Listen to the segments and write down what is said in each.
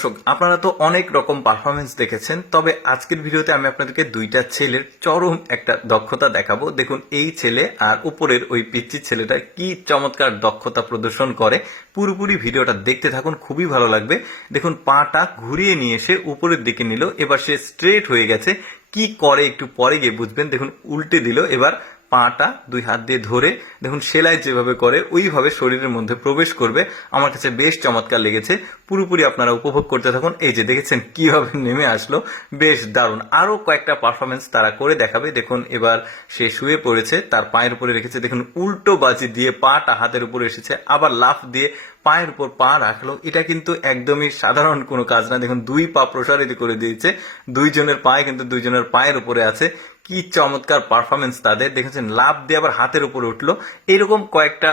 দর্শক, আপনারা তো অনেক রকম পারফরমেন্স দেখেছেন, তবে আজকের ভিডিওতে আমি আপনাদেরকে দুইটা ছেলের চরম একটা দক্ষতা দেখাবো। দেখুন, এই ছেলে আর উপরের ওই পিচ্চি ছেলেটা কি চমৎকার দক্ষতা প্রদর্শন করে। পুরোপুরি ভিডিওটা দেখতে থাকুন, খুবই ভালো লাগবে। দেখুন, পাটা ঘুরিয়ে নিয়ে এসে উপরের দিকে নিল, এবার সে স্ট্রেট হয়ে গেছে। কি করে একটু পরে গিয়ে বুঝবেন। দেখুন, উল্টে দিল, এবার পাটা দুই হাত দিয়ে ধরে দেখুন সেলাই যেভাবে করে ওইভাবে শরীরের মধ্যে প্রবেশ করবে। আমার কাছে বেশ চমৎকার লেগেছে। পুরোপুরি আপনারা উপভোগ করতে থাকুন। এই যে দেখেছেন কিভাবে নেমে আসলো, বেশ দারুণ। আরো কয়েকটা পারফরমেন্স তারা করে দেখাবে। দেখুন, এবার সে শুয়ে পড়েছে, তার পায়ের উপরে রেখেছে। দেখুন, উল্টো বাজি দিয়ে পাটা হাতের উপরে এসেছে, আবার লাফ দিয়ে পায়ের উপর পা রাখলো। এটা কিন্তু একদমই সাধারণ কোনো কাজ না। দেখুন, দুই পা প্রসারিত করে দিয়েছে, দুইজনের পায়ে কিন্তু দুইজনের পায়ের উপরে আছে। কি চমৎকার পারফরমেন্স তাদের। দেখেছেন, লাভ দিয়ে আবার হাতের উপরে উঠলো। এরকম কয়েকটা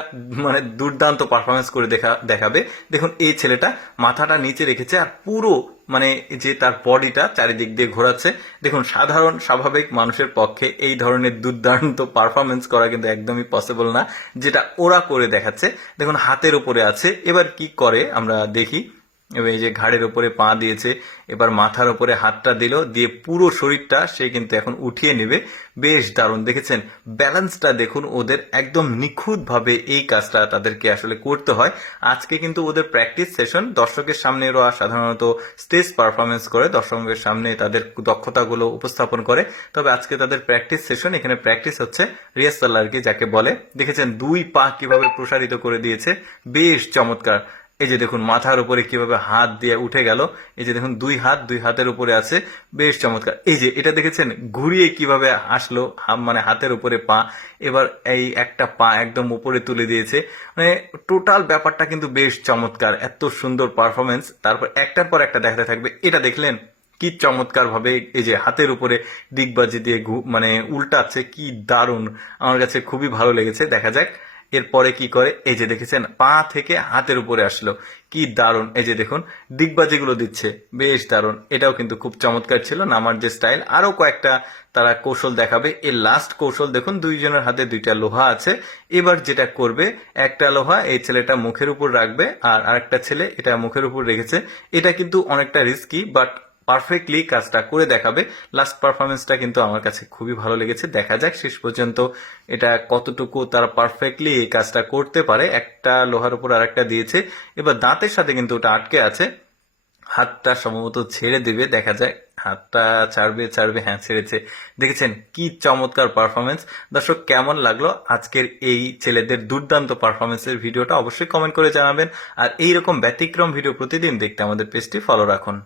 দুর্দান্ত পারফরমেন্স করে দেখাবে। দেখুন, এই ছেলেটা মাথাটা নিচে রেখেছে আর পুরো যে তার বডিটা চারিদিক দিয়ে ঘোরাচ্ছে। দেখুন, সাধারণ স্বাভাবিক মানুষের পক্ষে এই ধরনের দুর্দান্ত পারফরমেন্স করা কিন্তু একদমই পসিবল না, যেটা ওরা করে দেখাচ্ছে। দেখুন, হাতের উপরে আছে, এবার কি করে আমরা দেখি। এবার এই যে ঘাড়ের উপরে পা দিয়েছে, এবার মাথার উপরে হাতটা দিল, দিয়ে পুরো শরীরটা সে কিন্তু এখন উঠিয়ে নেবে। বেশ দারুণ। দেখেছেন, ব্যালেন্সটা দেখুন ওদের, একদম নিখুঁত ভাবে এই কাজটা তাদেরকে আসলে করতে হয়। আজকে কিন্তু ওদের প্র্যাকটিস সেশন, দর্শকের সামনে ওরা সাধারণত স্টেজ পারফরমেন্স করে, দর্শকের সামনে তাদের দক্ষতাগুলো উপস্থাপন করে। তবে আজকে তাদের প্র্যাকটিস সেশন, এখানে প্র্যাকটিস হচ্ছে, রিহার্সাল আর কি যাকে বলে। দেখেছেন দুই পা কিভাবে প্রসারিত করে দিয়েছে, বেশ চমৎকার। এই যে দেখুন, মাথার উপরে কিভাবে হাত দিয়ে উঠে গেল। এই যে দেখুন, দুই হাতের উপরে আছে, বেশ চমৎকার। এই যে এটা দেখেছেন, ঘুরিয়ে কিভাবে আসলো, হাতের উপরে পা, এবার এই একটা পা একদম উপরে তুলে দিয়েছে। টোটাল ব্যাপারটা কিন্তু বেশ চমৎকার। এত সুন্দর পারফরমেন্স, তারপর একটার পর একটা দেখাতে থাকবে। এটা দেখলেন কি চমৎকার ভাবে এই যে হাতের উপরে দিগবাজি দিয়ে উল্টাচ্ছে, কি দারুণ। আমার কাছে খুবই ভালো লেগেছে। দেখা যাক এরপরে কি করে। এই যে দেখেছেন, পা থেকে হাতের উপরে আসলো, কি দারুণ। এই যে দেখুন, দিগবাজিগুলো দিচ্ছে, বেশ দারুণ। এটাও কিন্তু খুব চমৎকার ছিল, নামার যে স্টাইল। আরো কয়েকটা তারা কৌশল দেখাবে। এই লাস্ট কৌশল দেখুন, দুইজনের হাতে দুইটা লোহা আছে। এবার যেটা করবে, একটা লোহা এই ছেলেটা মুখের উপর রাখবে, আর আরেকটা ছেলে এটা মুখের উপর রেখেছে। এটা কিন্তু অনেকটা রিস্কি, বাট পারফেক্টলি কাজটা করে দেখাবে। লাস্ট পারফরমেন্সটা কিন্তু আমার কাছে খুবই ভালো লেগেছে। দেখা যাক শেষ পর্যন্ত এটা কতটুকু তারা পারফেক্টলি এই কাজটা করতে পারে। একটা লোহার উপর আরেকটা দিয়েছে, এবার দাঁতের সাথে কিন্তু ওটা আটকে আছে। হাতটা সম্ভবত ছেড়ে দেবে, দেখা যায়। হাতটা ছাড়বে, হ্যাঁ ছেড়েছে। দেখেছেন কি চমৎকার পারফরমেন্স। দর্শক, কেমন লাগলো আজকের এই ছেলেদের দুর্দান্ত পারফরমেন্সের ভিডিওটা অবশ্যই কমেন্ট করে জানাবেন। আর এইরকম ব্যতিক্রম ভিডিও প্রতিদিন দেখতে আমাদের পেজটি ফলো রাখুন।